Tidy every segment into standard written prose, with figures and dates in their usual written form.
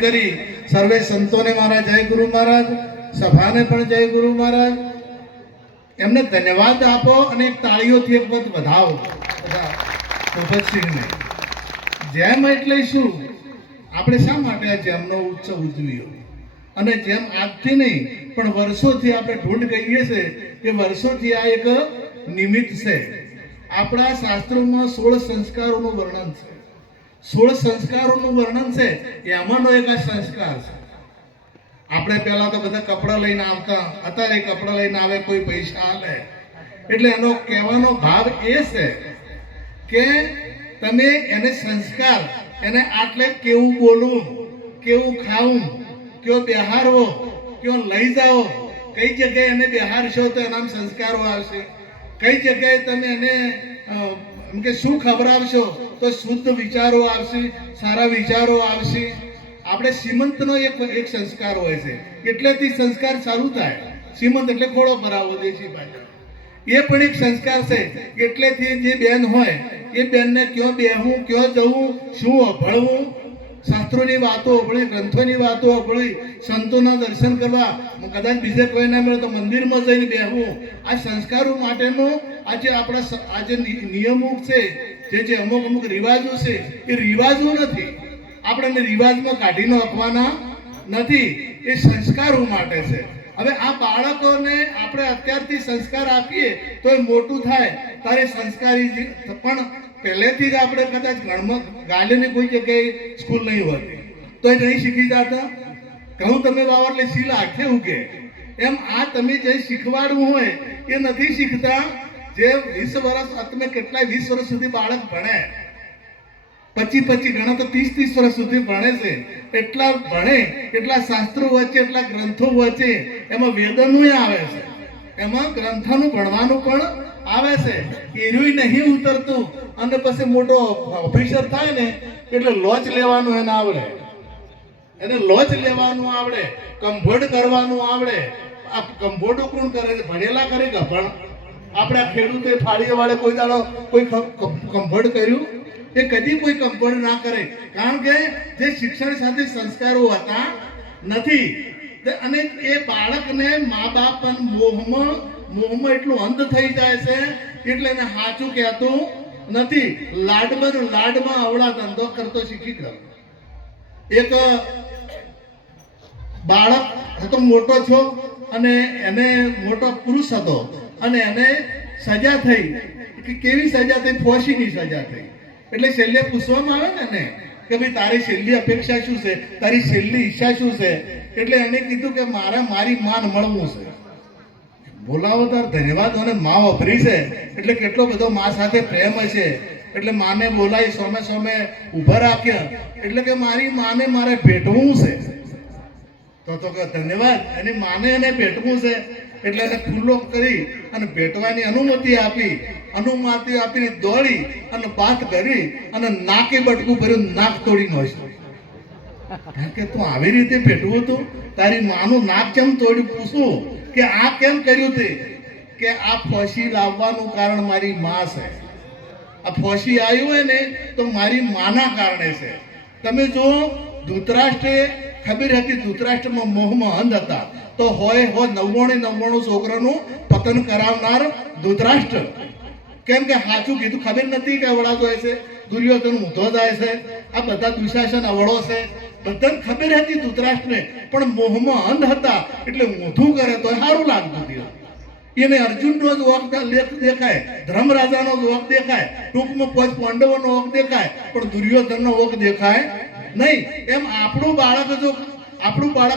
કરી સર્વે સંતોને મારા જય ગુરુ મહારાજ, સભાને પણ જય ગુરુ મહારાજ. એમને ધન્યવાદ આપો અને એક તાળીઓથી એક વખત વધાવો બધા ભગતસિંહને. જેમ એટલે શું? આપણે શા માટે આ જેમનો ઉત્સવ ઉજવ્યો? અને જેમ આજથી નહીં પણ વર્ષોથી આપણે ઢૂંઢ કહીએ છીએ કે વર્ષોથી આ એક નિમિત્ત છે. આપણા શાસ્ત્રોમાં 16 સંસ્કારોનું વર્ણન છે. 16 સંસ્કારોનું વર્ણન છે. એમાંનો એક આ સંસ્કાર છે. આપણે પહેલા તો બધા કપડાં લઈને આવતા, અત્યારે કપડાં લઈને આવે કોઈ પૈસા આલે. એટલે એનો કહેવાનો ભાવ એ છે કે તમે એને સંસ્કાર, એને આટલે કેવું બોલવું, કેવું ખાવું, કયો બેહારવો, કયો લઈ જાઓ, કઈ જગ્યાએ એને બેહારશો તો એના સંસ્કારો આવશે, કઈ જગ્યાએ તમે એને એમ કે શું ખવડાવશો તો શુદ્ધ વિચારો આવશે, સારા વિચારો આવશે. આપણે સીમંતનો એક સંસ્કાર હોય છે, એટલેથી સંસ્કાર ચાલુ થાય. સીમંત એટલે ખોળો ભરાવો દેશી ભાષા, એ પણ એક સંસ્કાર છે. એટલેથી જે બેન હોય એ બેનને ક્યાં બેહવું, ક્યાં જવું, શું અભળવું, શાસ્ત્રોની વાતો અભળી, ગ્રંથોની વાતો અભળી, સંતોના દર્શન કરવા, કદાચ બીજે કોઈ ના મળે તો મંદિરમાં જઈને બેહવું. આ સંસ્કારો માટેનો આજે આપણા આજે નિયમો છે, જે અમુક રિવાજો છે, એ રિવાજો નથી. આપણને રિવાજમાં કાઢી નાખવાના નથી, એ સંસ્કારો માટે છે. હવે આ બાળકોને આપણે અત્યારથી સંસ્કાર આપીએ તો એ મોટું થાય ત્યારે સંસ્કારી. પણ પહેલેથી જ આપણે કદાચ ઘરમાં ગાલીની કોઈ જગ્યાએ સ્કૂલ નહીં હોતી તો એ નહીં શીખી જતા. કહું તમે બાવા એટલે શીલ આંખે ઉગે, એમ આ તમે જે શીખવાડવું હોય એ નથી શીખતા. જે 20 વર્ષ, તમે કેટલાય 20 વર્ષ સુધી બાળક ભણે, 25 ગણા તો 30 વર્ષ સુધી ભણે છે. એટલા ભણે, એટલા શાસ્ત્રો વચ્ચે, એટલા ગ્રંથો વચ્ચે, એમાં વેદનું આવે છે, એમાં ગ્રંથોનું ભણવાનું પણ આવે છે. એનું નહીં ઉતરતું અને પછી મોટો ઓફિસર થાય ને એટલે લોચ લેવાનું એને આવડે, એને લોચ લેવાનું આવડે, કંભોડ કરવાનું આવડે. આ કંભોડો કોણ કરે છે? ભણેલા કરે કે પણ આપણે આ ખેડૂતે ફાળીએ વાળે કોઈ દાડો કોઈ કંભોડ કર્યું? એ કદી કોઈ કંપોર્ડ ના કરે, કારણ કે જે શિક્ષણ સાથે સંસ્કારો હતા નથી. અને એ બાળકને મા બાપ મોહમાં એટલું અંધ થઈ જાય છે એટલે એને સાચું કહેતું નથી. લાડમાં અવળા ધંધો કરતો શીખી ગયો. એક બાળક હતો, મોટો છો, અને એને મોટો પુરુષ હતો, અને એને સજા થઈ. કેવી સજા થઈ? ફોસીની સજા થઈ. એટલે છેલ્લે પૂછવામાં આવે ને કે ભાઈ તારી છેલ્લી અપેક્ષા શું છે, તારી છેલ્લી ઈચ્છા શું છે? એટલે એને કીધું કે મારી માન મળવું છે. બોલાવો તાર ધન્યવાદ. અને મા વપરી છે એટલે કેટલો બધો મા સાથે પ્રેમ હશે. એટલે માને બોલાવી સામે ઊભા રાખ્યા. એટલે કે મારી માને મારે ભેટવું છે. તો કે ધન્યવાદ. એની માને એને ભેટવું છે એટલે એને ખુલ્લો કરી અને ભેટવાની અનુમતિ આપી. અનુમતિ આપીને દોડી અને વાત કરી અને નાકે બટકું ભર્યું, નાક તોડી નાખ્યું. કે તું આવી રીતે ભેટવું હતું? તારી માનું નાક કેમ તોડ્યું? પૂછું કે આ કેમ કર્યું તે? કે આ ફોસી લાવવાનું કારણ મારી માં છે. આ ફોસી આવ્યું હોય ને તો મારી માના કારણે છે. તમે જો ધૃતરાષ્ટ્રે ખબર હતી, ધૃતરાષ્ટ્રમાં મોહમાં અંધ હતા તો હોય 99 છોકરાનું પતન કરાવનાર ધૃતરાષ્ટ્ર. કેમ કે સાચું કીધું, ખબર નથી કે અવળા જાય છે, દુર્યોધન ઊંધો જાય છે, આ બધા દુશાસન અવળો છે, બધાને ખબર હતી ધૃતરાષ્ટ્રને, પણ મોહમાં અંધ હતા એટલે ઊંધું કરે તો સારું લાગતું હતું. એને અર્જુનનો જ વખ દેખાય, ધર્મરાજાનો જ વખ દેખાય, ટૂંકમાં 5 પાંડવોનો વખ દેખાય, પણ દુર્યોધનનો વખ દેખાય નહીં. એમ આપણું બાળક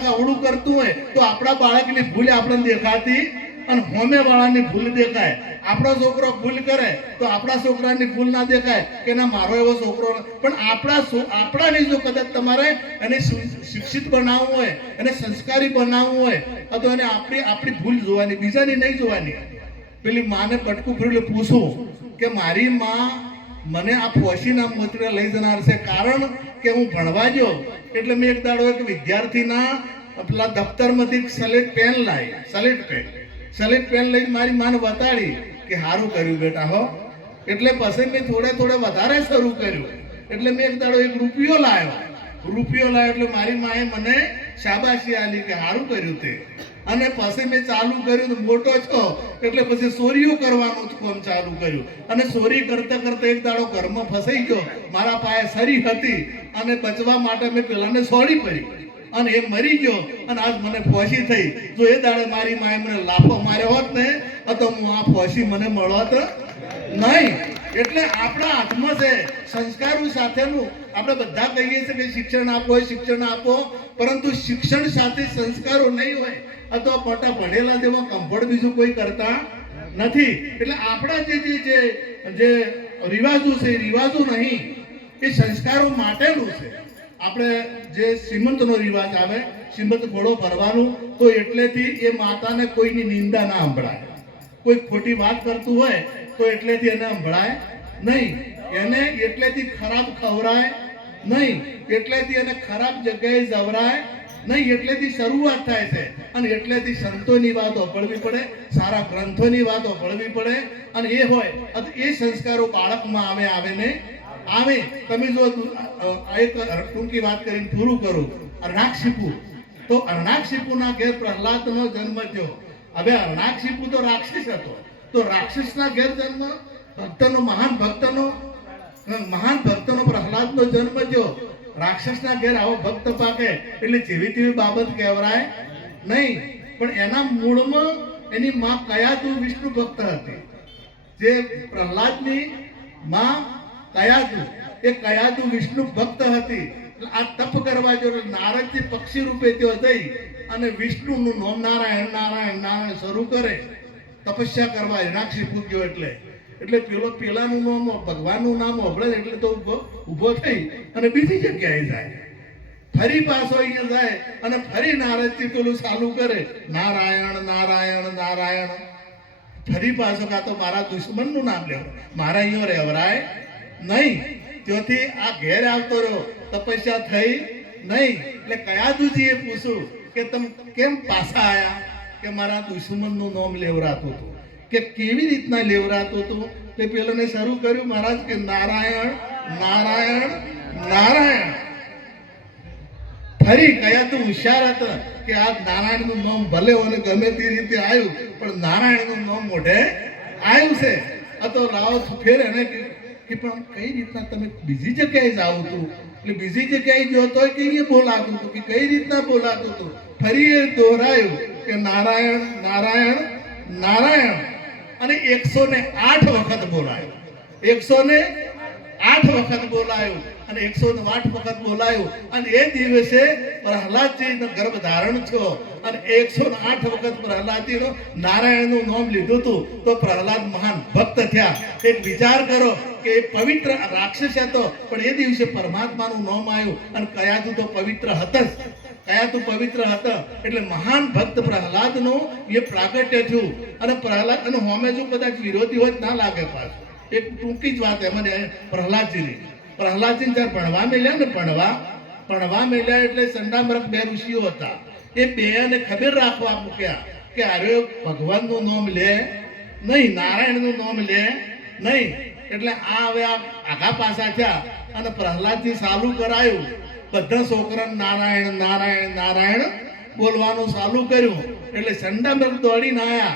આવડું કરતું હોય તો આપણા બાળકની ભૂલ આપણને દેખાતી અને હોમે વાળાની ભૂલ દેખાય. આપણો છોકરો ભૂલ કરે તો આપણા છોકરાની ભૂલ ના દેખાય કે ના મારો એવો છોકરો. પણ આપણાને જો કદાચ તમારે એને શિક્ષિત બનાવવું હોય, એને સંસ્કારી બનાવવું હોય તો એને આપણી ભૂલ જોવાની, બીજાની નહીં જોવાની. પેલી માને પટકું ફરીને પૂછું કે મારી માં મને આ ફોસીના મોતરે લઈ જનાર છે, કારણ કે હું ભણવા ગયો એટલે મેં એક દાડો એક વિદ્યાર્થીના પેલા દફતરમાંથી સ્લેટ પેન લઈને મારી માને બતાડી કે સારું કર્યું બેટા હો. એટલે પછી મેં થોડે વધારે શરૂ કર્યું. એટલે મેં એક દાડો 1 રૂપિયો લાવ્યો રૂપિયો લાવ્યો એટલે મારી માએ મને શાબાશી આલી કે સારું કર્યું તે. અને પછી મેં ચાલુ કર્યું તો મોટો છો એટલે પછી ચોરીઓ કરવાનું જ કામ ચાલુ કર્યું. અને ચોરી કરતા કરતા એક દાડો ઘરમાં ફસાઈ ગયો. મારા પાસે સરી હતી અને બચવા માટે મેં પેલાને છોડી પડી અને એ મરી ગયો અને આજ મને ફોસી થઈ. જો એ દાડે મારી માએ મને લાફો માર્યો હોત ને તો હું આ ફોસી મને મળત નહીં. એટલે આપણા હાથમાં છે સંસ્કારો સાથેનું. આપણે બધા કહીએ છીએ કે શિક્ષણ આપો શિક્ષણ આપો, પરંતુ શિક્ષણ સાથે સંસ્કારો નહીં હોય અથવા મોટા ભણેલા જેવા કમ્ફર્ટ બીજું કોઈ કરતા નથી. એટલે આપણા જે રિવાજો છે રિવાજો નહીં, એ સંસ્કારો માટેનું છે. આપણે જે શ્રીમંતનો રિવાજ આવે, શ્રીમંત ઘોડો ભરવાનું, તો એટલેથી એ માતાને કોઈની નિંદા ના સંભળાય. કોઈ ખોટી વાત કરતું હોય તો એટલેથી એને સંભળાય નહીં. એને એટલેથી ખરાબ ખવરાય નહીં, એટલેથી એને ખરાબ જગ્યાએ જવરાય નહીં. એટલેથી શરૂઆત થાય છે અને એટલેથી સંતોની વાતો પડવી પડે, સારા ગ્રંથોની વાતો પડવી પડે. અને એ હોય એ સંસ્કારો બાળકમાં આવે ને આવે. તમે જો એક ટૂંકી વાત કરીને પૂરું કરું. અરણાક્ષિપુ, તો અરણાક્ષિપુના ઘેર પ્રહલાદનો જન્મ થયો. હવે અરણાક્ષિપુ તો રાક્ષસ હતો, તો રાક્ષસના ઘેર જન્મ ભક્તનો મહાન ભક્તનો પ્રહલાદનો જન્મ થયો. રાક્ષસના ઘેર આવો ભક્ત પાકે એટલે જેવી તેવી બાબત કહેવાય નહીં. પણ એના મૂળમાં એની માં કયાતુ વિષ્ણુ ભક્ત હતી. જે પ્રહલાદની માં કયાતુ, એ કયાતુ વિષ્ણુ ભક્ત હતી. આ તપ કરવા જો નારદજી પક્ષી રૂપે તેઓ જઈ અને વિષ્ણુનું નામ નારાયણ નારાયણ નારાયણ શરૂ કરે, તપસ્યા કરવા હિરણાક્ષિપુ ગયો. એટલે પેલાનું નામ ભગવાનનું નામ હોભળે એટલે તો ઊભો થઈ અને બીજી જગ્યાએ જાય. ફરી પાછો અહીંયા જાય અને ફરી નારદજી પેલું ચાલુ કરે નારાયણ નારાયણ નારાયણ. ફરી પાછો કાં તો મારા દુશ્મનનું નામ લેવું, મારા અહીંયા રહેવરાય નહીં. ત્યાંથી આ ઘેર આવતો રહ્યો, તપસ્યા થઈ નહીં. એટલે કયાદુજીએ પૂછ્યું કે તમે કેમ પાછા આયા? કે મારા દુશ્મનનું નામ લેવરાતું હતું. કે કેવી રીતના લેવરાતું હતું? તે પેલાને શરૂ કર્યું મહારાજ કે નારાયણ નારાયણ નારાયણ. ફરી કયાતું હોશિયાર હતા કે આ નારાયણનું નામ ભલે અને ગમે તે રીતે આવ્યું, પણ નારાયણનું નામ મોઢે આવ્યું છે. તો લાવો ફેર એને કે પણ કઈ રીતના તમે બીજી જગ્યાએ જાઓ હતું? એટલે બીજી જગ્યાએ જોતો કે એ બોલાતું હતું, કે કઈ રીતના બોલાતું હતું? ફરી એ દોહરાયું કે નારાયણ નારાયણ નારાયણ. અને 108 વખત બોલાયું, 108 વખત બોલાયું અને 108 વખત બોલાયું. અને એ દિવસે પ્રહલાદજીનો ગર્ભ ધારણ થયો અને 108 વખત પ્રહલાદજીનો નારાયણનું નામ લીધું હતું. તો પ્રહલાદ મહાન ભક્ત થયા. એક વિચાર કરો કે એ પવિત્ર રાક્ષસ હતો, પણ એ દિવસે પરમાત્માનું નામ આવ્યું અને કયાતું તો પવિત્ર હતા જ. કયાતું પવિત્ર હતા એટલે મહાન ભક્ત પ્રહલાદનું એ પ્રાગટ્ય થયું. અને પ્રહલાદ અને હોમે જો કદાચ વિરોધી હોય ના લાગે. પાછું એક ટૂંકી જ વાત એમાં પ્રહલાદજીની જ્યારે ભણવા મેલ્યા એટલે ચંડામરક 2 ઋષિઓ હતા. એ બેને ખબર રાખવા મૂક્યા કે અરે ભગવાનનું નામ લે નહીં, નારાયણનું નામ લે નહીં. એટલે આ હવે આગા પાછા થયા અને પ્રહલાદજી ચાલુ કરાયું. બધા છોકરાને નારાયણ નારાયણ નારાયણ બોલવાનું ચાલુ કર્યું. એટલે ચંડામરક દોડીને આવ્યા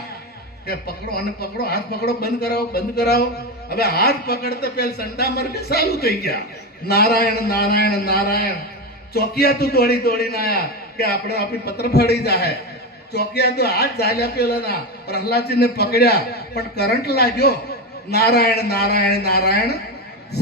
કે પકડો અને પકડો, હાથ પકડો, બંધ કરાવો બંધ કરાવો. હવે હાથ પકડતા પેલા ચંડામરક ચાલુ થઈ ગયા નારાયણ નારાયણ નારાયણ. ચોકિયા તો દોડીને આવ્યા કે આપણે આપણી પત્ર ફળી જાય. ચોકિયા તો હાથ ઝાલ્યા પેલાના પ્રહલાદજીને પકડ્યા, પણ કરંટ લાગ્યો. નારાયણ નારાયણ નારાયણ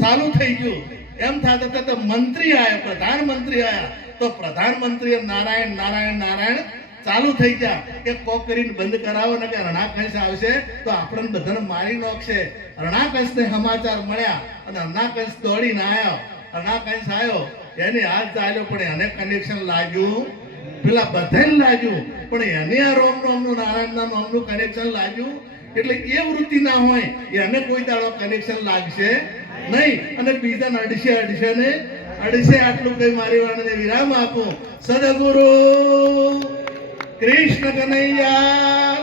ચાલુ થઈ ગયું. એમ થતા થતા મંત્રી આવ્યા, પ્રધાનમંત્રી આવ્યા. તો પ્રધાનમંત્રીએ નારાયણ નારાયણ નારાયણ ચાલુ થઈ ગયા કે કોક કરીને બંધ કરાવો ને કે રણાકંશ આવશે તો આપણને બધાને મારી નાખશે. રણાકંશને સમાચાર મળ્યા અને રણાકંશ દોડીને આવ્યો. રણાકંશ આવ્યો, એને હાથ ચાલ્યો, પણ એને કનેક્શન લાગ્યું, પેલા બધાને લાગ્યું, પણ એને આ રોમનું નારાયણના નામનું કનેક્શન લાગ્યું. એટલે એ વૃત્તિ ના હોય એને કોઈ દાડો કનેક્શન લાગશે નહીં. અને બીજાને અડશે આટલું કઈ મારી વાળને વિરામ આપું. સદગુરુ કૃષ્ણ કનૈયા